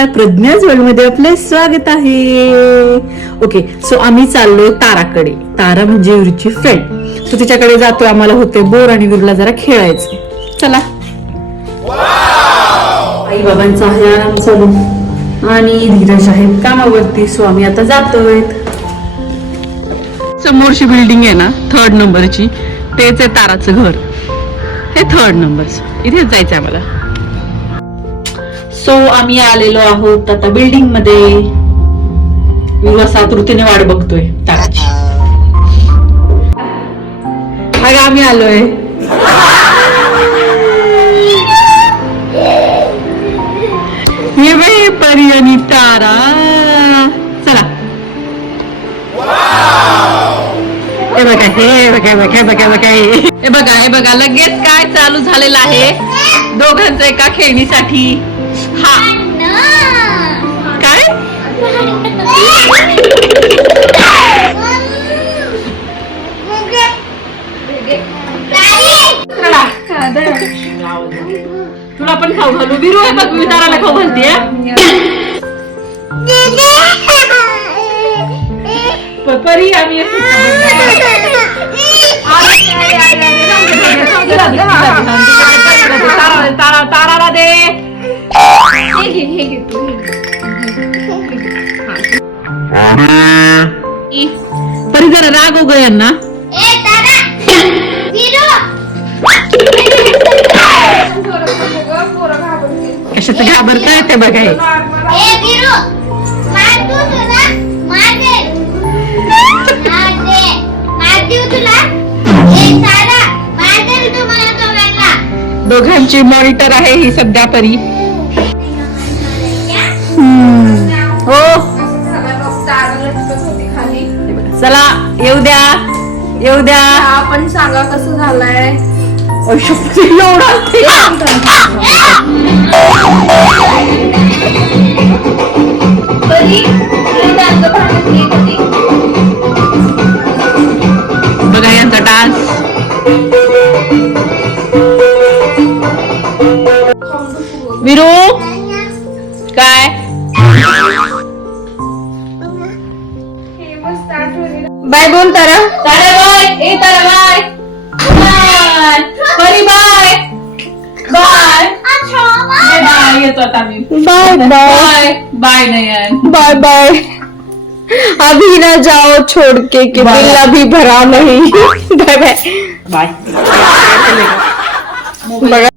नमस्कार, प्रज्ञाज वर्ल्ड मध्ये आपले स्वागत आहे. ओके, सो आम्ही चाललोय ताराकडे. तारा म्हणजे विरूची फ्रेंड. सो तिच्याकडे जातोय. आम्हाला होते बोर आणि विरूला जरा खेळायचं. चला. आई बाबांचा आहे आराम चालू आणि धीरज आहेत कामावरती. सो आम्ही आता जातोय. समोरची बिल्डिंग आहे ना, 3rd नंबरची, तेच आहे ताराचं घर. हे 3rd नंबरचं, इथेच जायचंय आम्हाला. सो आम्ही आलेलो आहोत आता बिल्डिंग मध्ये. विरू असा आतुरतेने वाट बघतोय ताराची. अगं आम्ही आलोय. हे बाई परी आणि तारा. चला. हे बघा, हे बघा, बघा बघा बघा, हे बघा, हे बघा, लगेच काय चालू झालेलं आहे दोघांचं एका खेळणीसाठी. हा काय तुला पण खाऊ घालू. विरू आहे बघ, मी ताराला खाऊ घालते. परी आम्ही ताराला दे. परी जरा राग हो गया ना. कशाचं घाबरतोय ते बघाय. दोघांची मॉनिटर आहे ही सध्या परी. हो चला, येऊ द्या, येऊ द्या. आपण सांगा कसं झालंय. एवढा बघा यांचा डान्स. विरू काय बाय बोल तारा. तारा बाय. ए Tara bye. Bye Pari bye. Bye bye. येतो आता मी. Bye bye bye bye. नहीं बाय बाय. अभी ना जाओ छोड़ के कि दिल अभी भरा नहीं. Bye bye bye. बघा